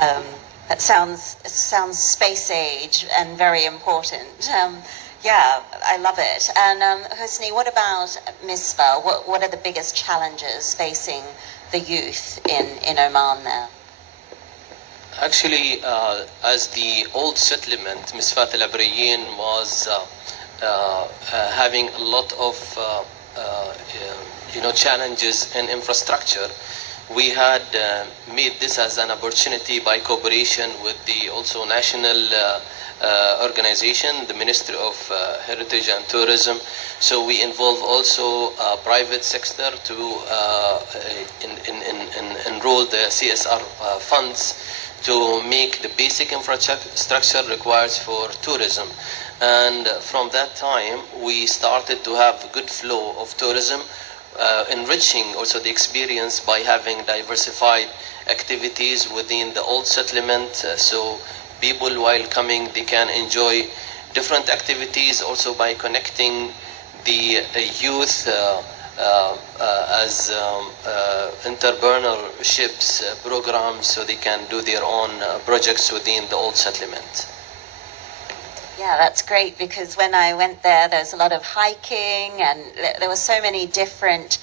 Um, that sounds space age and very important. Yeah, I love it. And Husni, what about Misfat? What are the biggest challenges facing the youth in Oman there? Actually, as the old settlement, Misfat al-Abriyeen was having a lot of challenges in infrastructure. We had made this as an opportunity by cooperation with the also national organization, the Ministry of Heritage and Tourism. So we involve also private sector to enroll the CSR funds to make the basic infrastructure required for tourism. And from that time, we started to have a good flow of tourism, enriching also the experience by having diversified activities within the old settlement. So people, while coming, they can enjoy different activities also by connecting the youth as entrepreneurships programs, so they can do their own projects within the old settlement. Yeah, that's great, because when I went there was a lot of hiking, and there were so many different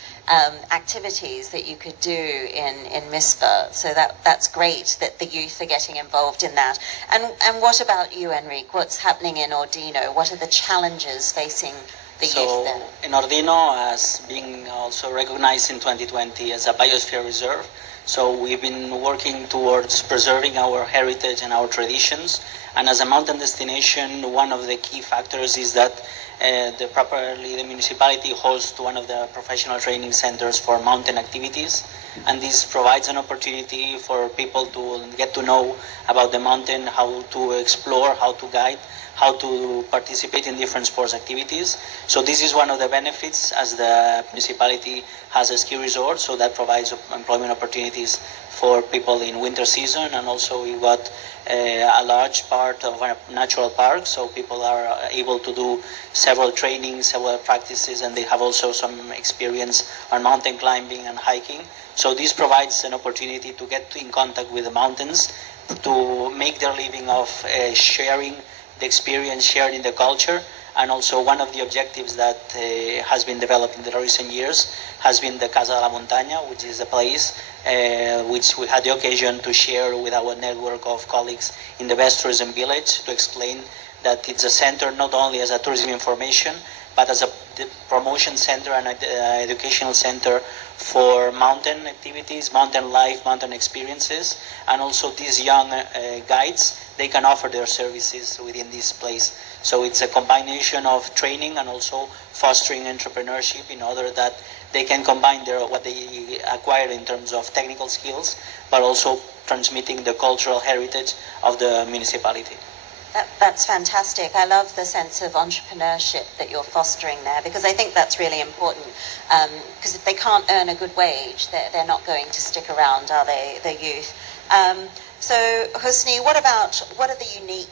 activities that you could do in Misfat. So that's great that the youth are getting involved in that. And what about you, Enric? What's happening in Ordino? What are the challenges facing the youth there? In Ordino, as being also recognized in 2020 as a biosphere reserve, so we've been working towards preserving our heritage and our traditions. And as a mountain destination, one of the key factors is that the municipality hosts one of the professional training centers for mountain activities. And this provides an opportunity for people to get to know about the mountain, how to explore, how to guide, how to participate in different sports activities. So this is one of the benefits, as the municipality has a ski resort, so that provides employment opportunities for people in winter season. And also we got a large part of a natural park, so people are able to do several trainings, several practices, and they have also some experience on mountain climbing and hiking. So this provides an opportunity to get in contact with the mountains, to make their living of sharing the experience, shared in the culture. And also one of the objectives that has been developed in the recent years has been the Casa de la Montaña, which is a place which we had the occasion to share with our network of colleagues in the best tourism village, to explain that it's a center not only as a tourism information, but as a promotion center and educational center for mountain activities, mountain life, mountain experiences. And also these young guides, they can offer their services within this place. So it's a combination of training and also fostering entrepreneurship, in order that they can combine what they acquire in terms of technical skills, but also transmitting the cultural heritage of the municipality. That's fantastic. I love the sense of entrepreneurship that you're fostering there, because I think that's really important. Because if they can't earn a good wage, they're not going to stick around, are they, the youth? So, Husni, what are the unique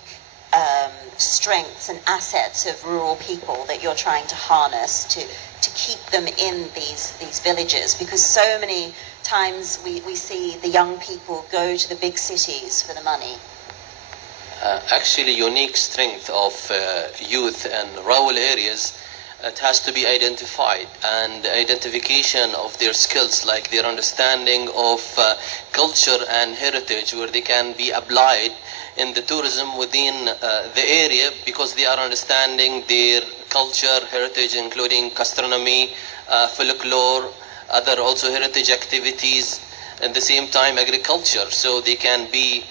strengths and assets of rural people that you're trying to harness to keep them in these villages? Because so many times we see the young people go to the big cities for the money. Actually, unique strength of youth and rural areas, it has to be identified, and identification of their skills, like their understanding of culture and heritage, where they can be applied in the tourism within the area, because they are understanding their culture, heritage, including gastronomy, folklore, other also heritage activities, at the same time agriculture, so they can be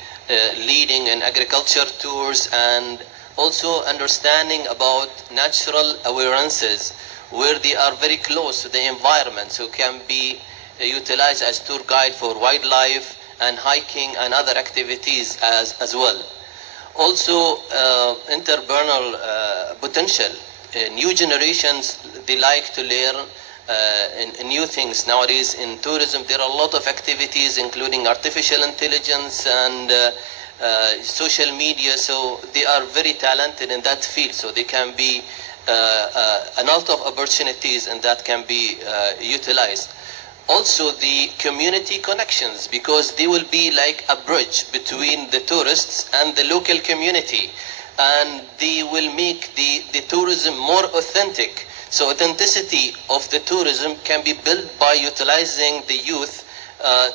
leading in agriculture tours, and also understanding about natural awarenesses where they are very close to the environment, so can be utilized as tour guide for wildlife and hiking and other activities as well. Also entrepreneurial potential. New generations, they like to learn in new things. Nowadays in tourism there are a lot of activities, including artificial intelligence and social media, so they are very talented in that field, so they can be, a lot of opportunities and that can be utilized. Also the community connections, because they will be like a bridge between the tourists and the local community, and they will make the tourism more authentic. So authenticity of the tourism can be built by utilizing the youth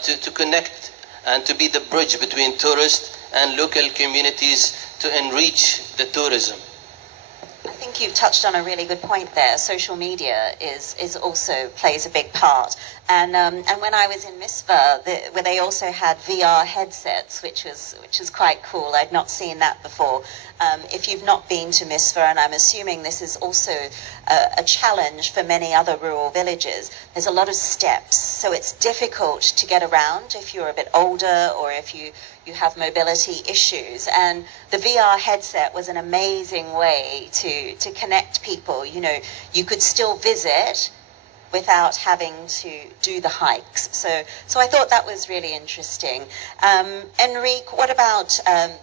to connect and to be the bridge between tourists and local communities to enrich the tourism. I think you've touched on a really good point there. Social media is also plays a big part. And when I was in Misfat, where they also had VR headsets, which is quite cool. I'd not seen that before. If you've not been to Misfat, and I'm assuming this is also a challenge for many other rural villages, there's a lot of steps, so it's difficult to get around if you're a bit older or if you have mobility issues. And the VR headset was an amazing way to connect people. You know, you could still visit without having to do the hikes. So I thought that was really interesting. Enric, what about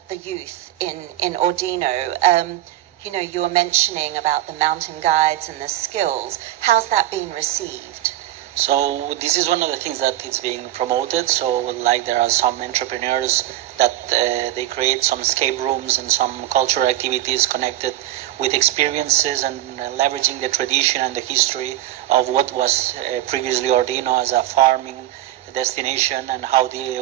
the youth in Ordino? You know, you were mentioning about the mountain guides and the skills. How's that been received? So this is one of the things that is being promoted. So like there are some entrepreneurs that they create some escape rooms and some cultural activities connected with experiences and leveraging the tradition and the history of what was previously Ordino as a farming destination, and how the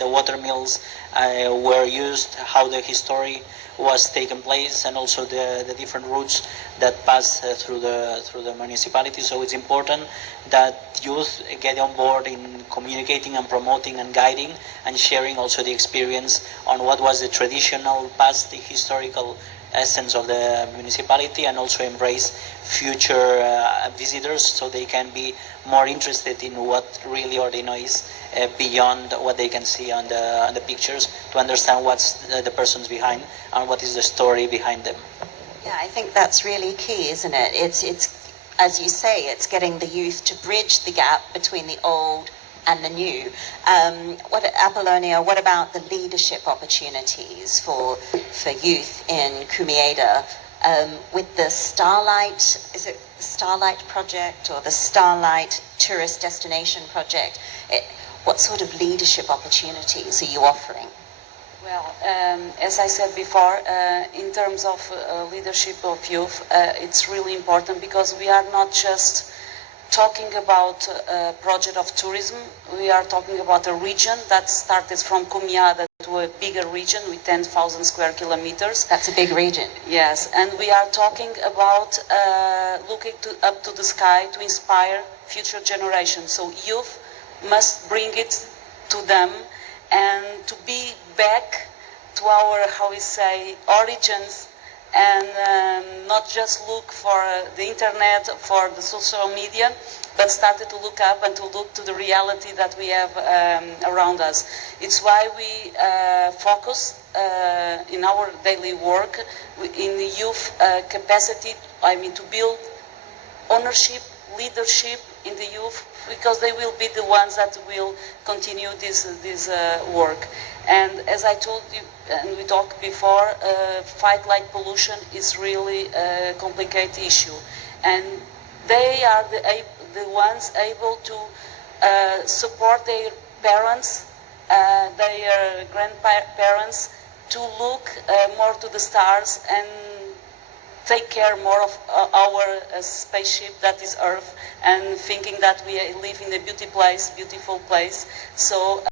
water mills were used, how the history was taken place, and also the different routes that pass through the municipality. So it's important that youth get on board in communicating and promoting and guiding and sharing also the experience on what was the traditional past, the historical essence of the municipality, and also embrace future visitors so they can be more interested in what really Ordino is beyond what they can see on the pictures, to understand what's the persons behind and what is the story behind them. Yeah, I think that's really key, isn't it? It's as you say, it's getting the youth to bridge the gap between the old and the new. Apolónia, what about the leadership opportunities for youth in Cumeada? With the Starlight, is it the Starlight project or the Starlight tourist destination project? What sort of leadership opportunities are you offering? Well, as I said before, in terms of leadership of youth, it's really important, because we are not just talking about a project of tourism. We are talking about a region that started from Cumeada to a bigger region with 10,000 square kilometers. That's a big region. Yes, and we are talking about looking up to the sky to inspire future generations. So youth must bring it to them, and to be back to our, how we say, origins, and not just look for the internet, for the social media, but started to look up and to look to the reality that we have around us. It's why we focus in our daily work in the youth capacity, to build ownership, leadership in the youth, because they will be the ones that will continue this work. And as I told you, and we talked before, fight light pollution is really a complicated issue, and they are the ones able to support their parents, their grandparents, to look more to the stars and take care more of our spaceship that is Earth, and thinking that we live in a beautiful place. So